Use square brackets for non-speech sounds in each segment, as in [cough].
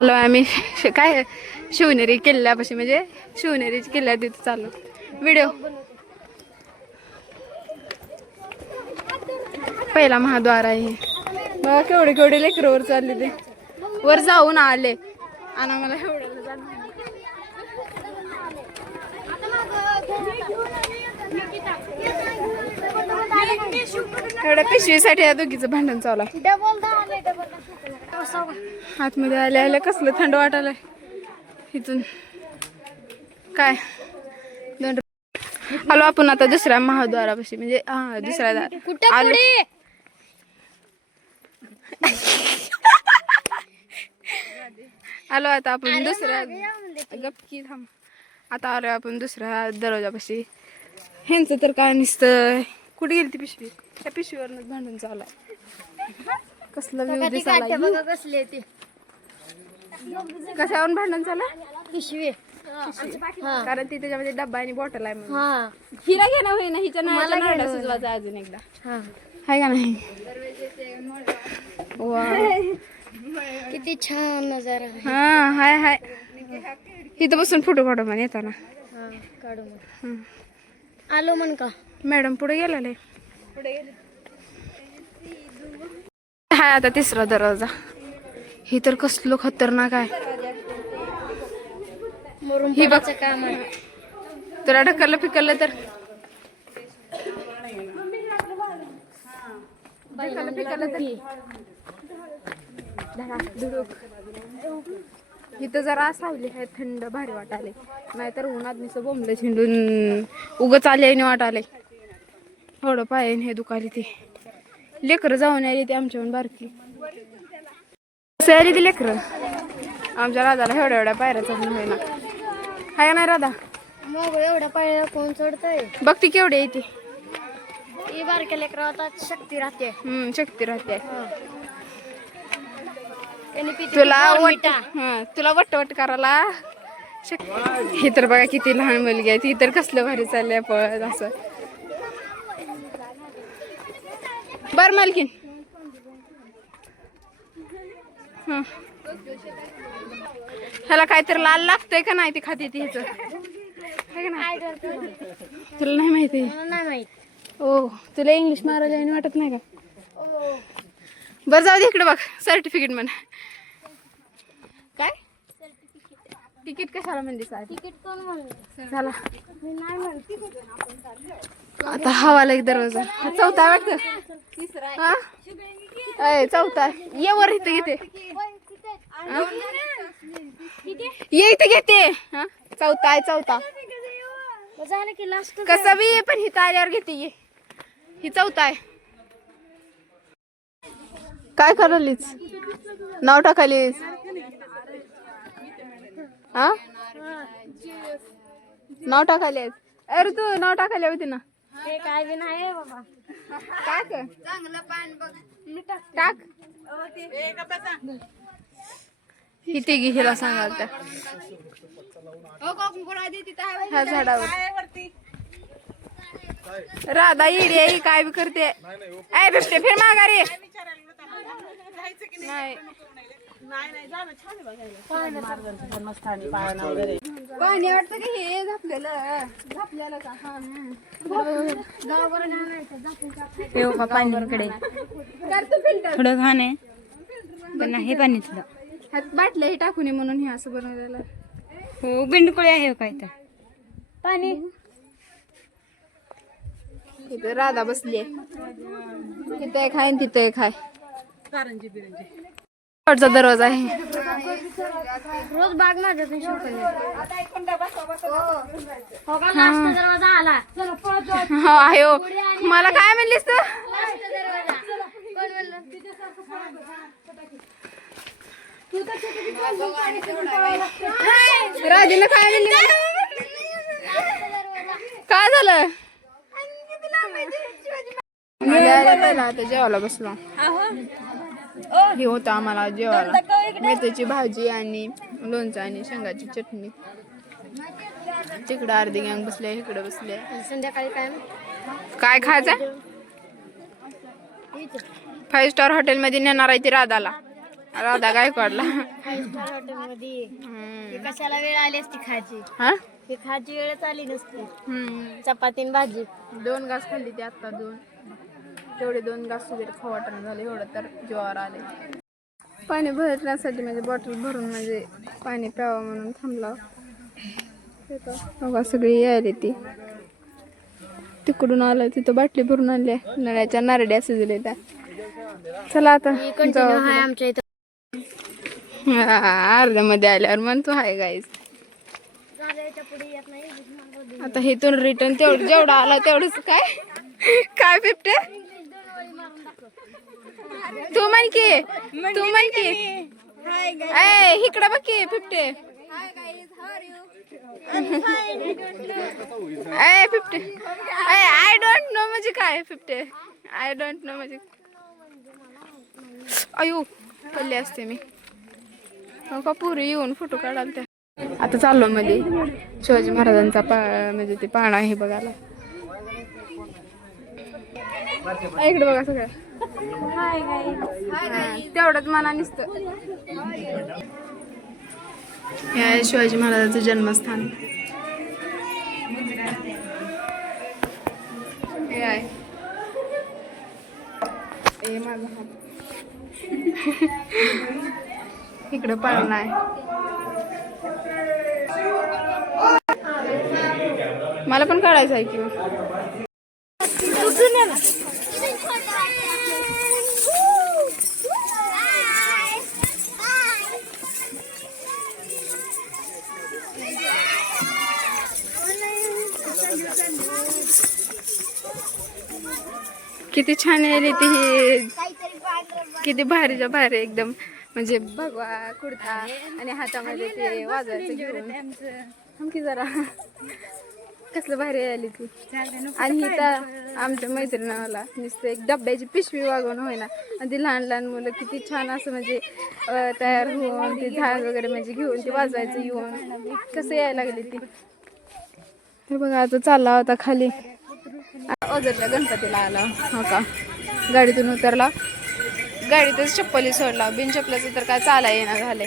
चाललो आम्ही. काय? शिवनेरी किल्ल्यापाशी म्हणजे शिवनेरी किल्ल्या तिथे चाललो. व्हिडिओ पहिला महाद्वार आहे बघा केवढे केवढे लेकरवर चालले ते. वर जाऊन आले. आणि मला एवढं एवढ्या पिशवीसाठी या दोघीचं भांडण चालू आहे. आतमध्ये आल्या आल्या कसलं थंड वाटायलंय. इथून. काय? दोन आलो आपण आता दुसऱ्या महाद्वारापाशी म्हणजे हा दुसऱ्या दा- आलो. आलो आता आपण दुसऱ्या गपकी थांब. आता आलो आपण दुसऱ्या दरवाजापाशी. ह्यांचं तर काय नुसतं? कुठे गेली ती पिशवी? त्या पिशवीवरनच भांडण चालू आहे. कसलं व्यू दिसायला बघा कसले ते. कशावर भांडण चालू आहे? पिशवी. कारण ती त्याच्यामध्ये डब्बा आणि बॉटल आहे म्हणून. हा. हिला घेणं होईना हिच्या नावाला नारळ सुचवायचं अजून एकदा. हा. हाय का नाही? [laughs] वा किती छान नजारा आहे. हा हाय हाय. इथं बसून फोटो काढू म्हणे येताना. हा काढू मग हं. आलो म्हण का? मॅडम पुढे गेलेले. हाय आता तिसरा दरवाजा. ही तर कसलो खतरनाक आहे. ही बघ. तुला ढकललं फिकललं तर. ढकललं. इथं जरा सावली आहे थंड भारी वाटाले नाहीतर उन्हात नुसतं बोंबलं झेंडून उगच आल्याने वाटाले थोडं पायाने हे दुखाली ते. लेकरं जाऊन आली ते आमच्याहून बारकी. कसं आली ती लेकरं? आमच्या राधाला एवढ्या एवढ्या पायऱ्या चढणं होईना. हाय का नाही राधा? मग एवढ्या पाय कोण चढतंय? बघ ती केवढी आहे ती. ही बारक्या शक्ती राहते. हम्म शक्ती राहते. त्यांनी पिते तुला वट. हं, तुला वट वट करायला हे तर बघा किती लहान मुलगी आहे. ती तर कसलं भारी चाललंय पळत असं. बर मालकीन. हं. ह्याला काहीतरी लाल लागतंय का नाही ती खाते ती ह्याचं तुला नाही माहिती? मला नाही माहीत. ओ तुला इंग्लिश मारायला आणि वाटत नाही का? बरं जाऊ दे इकडे बघ. सर्टिफिकेट म्हण. काय? तिकीट कशाला म्हणली साहेब? आता हवाला एक दरवाजा. हा चौथा वाटत वाटतं? हा? अय चौथा. आहे. ये वर इथं घेते. ये इथं घेते. हा? चौथा आहे चौथा. झालं की लास्ट कसं बी ये पण हिथं आल्यावर घेते ये. ही चौथा आहे. काय करालीच नाव टाकालीस हा? नाव टाकाली अरे तू नाव टाकाली होती ना ते काय बी नाही आहे बाबा? टाक. चांगलं पान बघ. टाक. ही तिघी हिला सांगाल त्या ह्या झाडावर. राधा येडी आहे, ही काय बी करते. ऐ बिबटे फिर माघारी. नाही? पाणी वाटतं की हे? झापलेलं. झापलेलं का? हा येऊ का पाणीकडे करतो फिल्टर थोडं घाण आहे. पण आहे पाणी थोडं ह्यात हे टाकून ये म्हणून हे असं बनवलेलं. हो बिंडकुळे आहे काय तर पाणी. इथं राधा बसली आहे तिथं आणि तिथं एक आहे. शेवटचा दरवाजा आहे. रोज बाग माझ्या हो का लास्ट दरवाजा आला हो आहे हो. मला काय म्हणलीस तू? लास्ट दरवाजा कोण म्हणलं राधीला काय म्हणली काय झालं जेवायला बसलो. हे होतं आम्हाला जेवायला. मेथीची भाजी आणि लोणचं आणि शेंगाची चटणी. तिकडं अर्धी गँग बसले इकडे बसले संध्याकाळी काय? काय खायचं फाईव्ह स्टार हॉटेलमध्ये नेणार आहे ती राधाला. राधा गायकवाडला. हे कशाला वेळ आली असती खायची? खायची वेळच आली नसती. चपाती आणि भाजी. दोन घास खाल्ली ती आत्ता दोन. तेवढे दोन घास वगैरे खवाटण झाले एवढं तर ज्वार आले. पाणी भरण्यासाठी म्हणजे बॉटल भरून म्हणजे पाणी प्यावं म्हणून थांबला. बघा सगळी यायली ती. तिकडून आलं तिथं बाटली भरून आणली. नळ्याच्या नारड्या सिजले त्या. चला आता आमच्या इथं. हा, अर्ध्यामध्ये आल्यावर म्हणतो हाय गाईज नाही. आता हेतून रिटर्न तेवढं जेवढं आला तेवढंच काय? काय बिबटे तू म्हण की तू म्हण की ए इकडं बघ की फिफ्टे. ए फिफ्टे. आय डोंट नो म्हणजे काय फिफ्टे? आय डोंट नो म्हणजे अयो पडले असते मी. हो का पुरी येऊन फोटो काढाल त्या. आता चाललो मध्ये. शिवाजी महाराजांचा पा म्हणजे ते पाळणा आहे बघायला. इकडे बघा सगळं. हा, तेवढंच मना नुसतं हे आहे शिवाजी महाराजांचं जन्मस्थान. हे आहे हे माझा हात. इकडं पाळणा आहे. मला पण काढायचं आहे की किती छान आहे ती ही. किती भारीच्या भारी एकदम. म्हणजे भगवा कुर्ता आणि हातामध्ये ते वाजवायचं घेऊन. जरा. कसलं भारी आली ती आणि तर आमच्या मैत्रिणाला नुसतं एक डब्याची पिशवी वागवून होईना. आणि ती लहान लहान मुलं किती छान असं म्हणजे तयार होऊन ते झाड वगैरे म्हणजे घेऊन ते वाजवायचं येऊन. कसं यायला लागली ती. हे बघा आता चालला होता खाली. ओझरच्या गणपतीला आला. हो का? गाडीतून उतरला. गाडीतच चप्पली सोडला. बिन चप्पलाचं तर काय चाला येणार झाले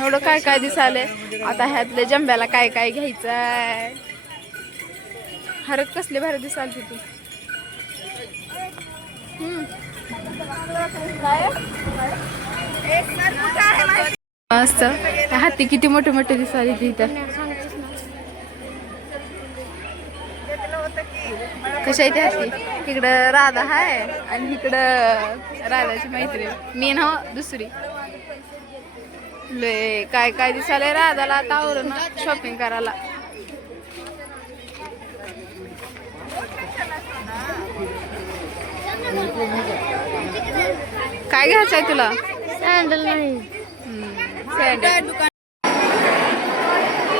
एवढं काय काय दिसाले आता ह्यातल्या जंब्याला काय काय घ्यायचं आहे हरत कसले भारी दिसाल तिथे मस्त. हाती किती मोठे मोठे दिसाले तिथं कशा आहे ते हत्ती इकडं राधा हाय आणि इकडं राधाची मैत्रीण. मी ना हो, दुसरी. लय काय काय दिसायला राधाला आता आवरून शॉपिंग करायला. काय घ्यायचं आहे तुला? सँडल नाही. सँडल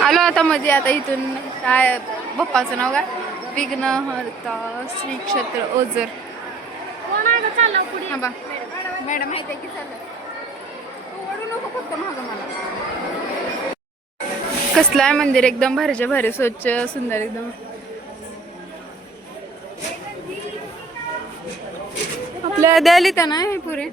आलो आता मध्ये आता इथून काय बाप्पाचं नाव काय? विघ्न हरता श्री क्षेत्र ओझर मॅडम माहिती आहे की चाललं तू ओढू नको फक्त मागं मला कसलं आहे मंदिर? एकदम भारीच्या भारी स्वच्छ सुंदर एकदम. आपल्या द्यायला त्या ना हे पुरे?